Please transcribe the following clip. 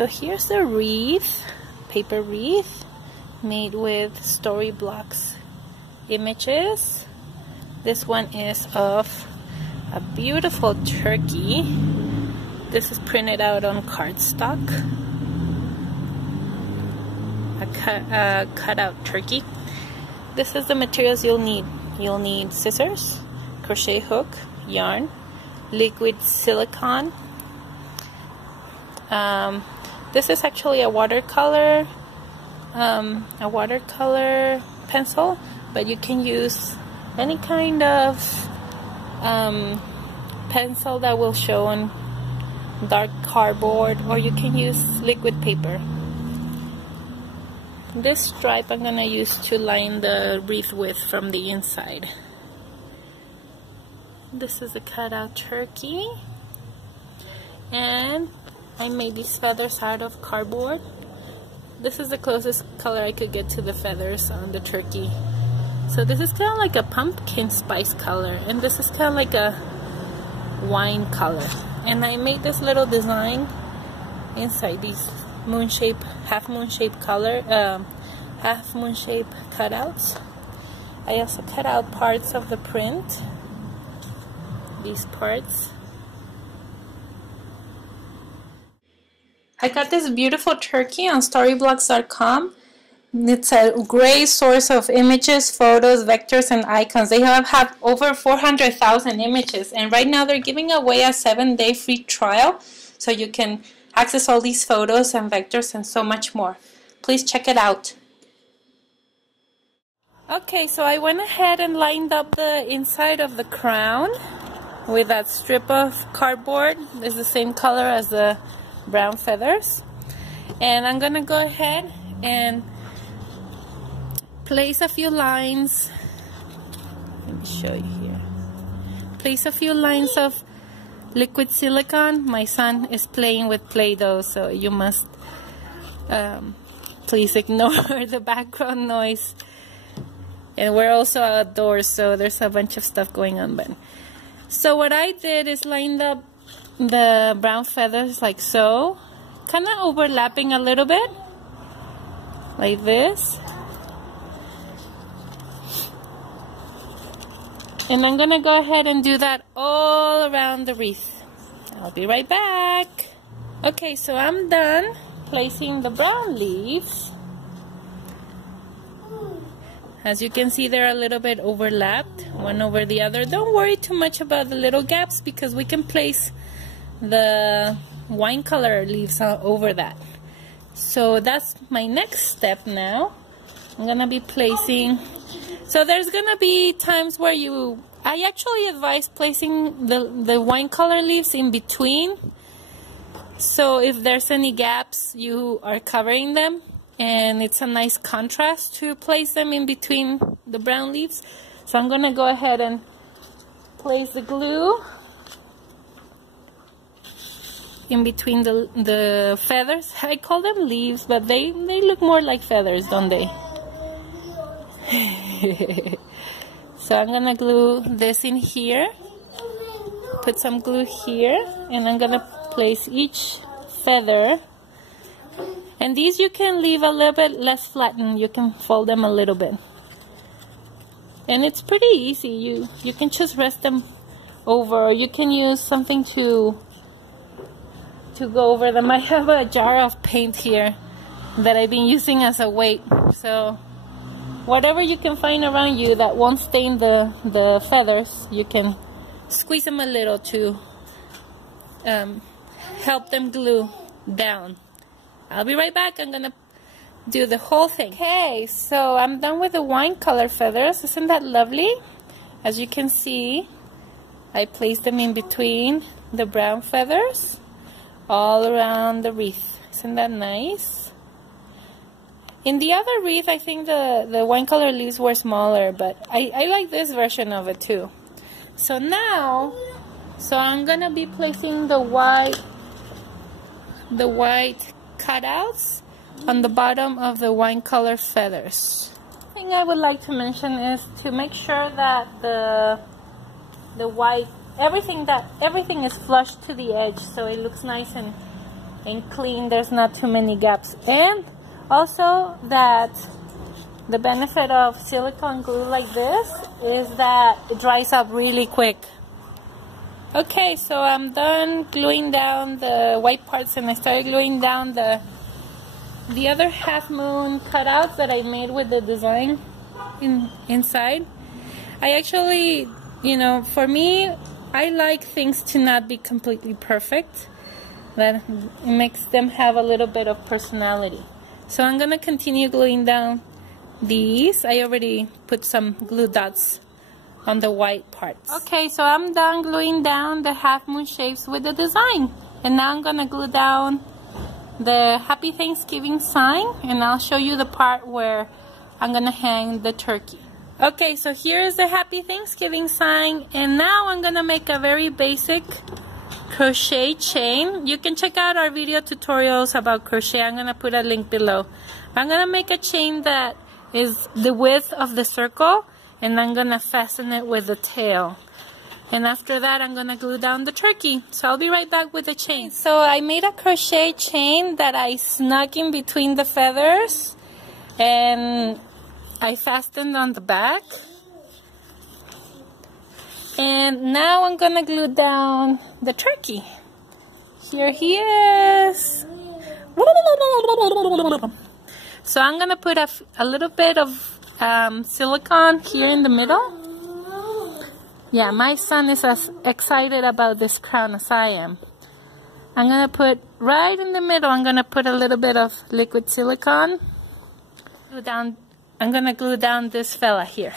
So here's the wreath, paper wreath, made with Storyblocks images. This one is of a beautiful turkey. This is printed out on cardstock. A cutout turkey. This is the materials you'll need. You'll need scissors, crochet hook, yarn, liquid silicone. This is actually a watercolor pencil, but you can use any kind of pencil that will show on dark cardboard, or you can use liquid paper. This stripe I'm gonna use to line the wreath with from the inside. This is the cutout turkey, and I made these feathers out of cardboard. This is the closest color I could get to the feathers on the turkey. So this is kind of like a pumpkin spice color, and this is kind of like a wine color. And I made this little design inside these moon shape, half moon shape cutouts. I also cut out parts of the print, these parts. I got this beautiful turkey on Storyblocks.com. It's a great source of images, photos, vectors, and icons. They have over 400,000 images, and right now they're giving away a 7-day free trial, so you can access all these photos and vectors and so much more. Please check it out. Okay, so I went ahead and lined up the inside of the crown with that strip of cardboard. It's the same color as the brown feathers, and I'm gonna go ahead and place a few lines. Let me show you here. Place a few lines of liquid silicone. My son is playing with Play-Doh, so you must please ignore the background noise. And we're also outdoors, so there's a bunch of stuff going on. But so what I did is lined up the brown feathers like so, kind of overlapping a little bit, like this. And I'm gonna go ahead and do that all around the wreath. I'll be right back. Okay, so I'm done placing the brown leaves. As you can see, they're a little bit overlapped, one over the other. Don't worry too much about the little gaps, because we can place the wine color leaves over that. So that's my next step now. I'm gonna be placing, so there's gonna be times where I actually advise placing the wine color leaves in between, so if there's any gaps you are covering them, and it's a nice contrast to place them in between the brown leaves. So I'm gonna go ahead and place the glue in between the feathers. I call them leaves, but they look more like feathers, don't they? So I'm gonna glue this in here, put some glue here, and I'm gonna place each feather. And these you can leave a little bit less flattened. You can fold them a little bit, and it's pretty easy. You can just rest them over, or you can use something to go over them. I have a jar of paint here that I've been using as a weight, so whatever you can find around you that won't stain the feathers, you can squeeze them a little to help them glue down. I'll be right back. I'm gonna do the whole thing. Okay, so I'm done with the wine color feathers. Isn't that lovely? As you can see, I placed them in between the brown feathers all around the wreath. Isn't that nice? In the other wreath, I think the wine color leaves were smaller, but I like this version of it too. So now, I'm gonna be placing the white cutouts on the bottom of the wine color feathers. The thing I would like to mention is to make sure that the white, everything is flush to the edge, so it looks nice and and clean. There's not too many gaps. And also that the benefit of silicone glue like this is that it dries up really quick. Okay, so I'm done gluing down the white parts, and I started gluing down the other half moon cutouts that I made with the design inside. I actually, you know, for me, I like things to not be completely perfect. That it makes them have a little bit of personality. So I'm gonna continue gluing down these. I already put some glue dots on the white parts. Okay, so I'm done gluing down the half moon shapes with the design. And now I'm gonna glue down the Happy Thanksgiving sign, and I'll show you the part where I'm gonna hang the turkey. Okay, so here is the Happy Thanksgiving sign, and now I'm gonna make a very basic crochet chain. You can check out our video tutorials about crochet. I'm gonna put a link below. I'm gonna make a chain that is the width of the circle, and I'm gonna fasten it with the tail. And after that, I'm gonna glue down the turkey. So I'll be right back with the chain. So I made a crochet chain that I snuck in between the feathers, and I fastened on the back. And now I'm gonna glue down the turkey. Here he is. So I'm gonna put a little bit of silicone here in the middle. Yeah, my son is as excited about this crown as I am. I'm gonna put right in the middle, I'm gonna put a little bit of liquid silicone. I'm gonna glue down this fella here.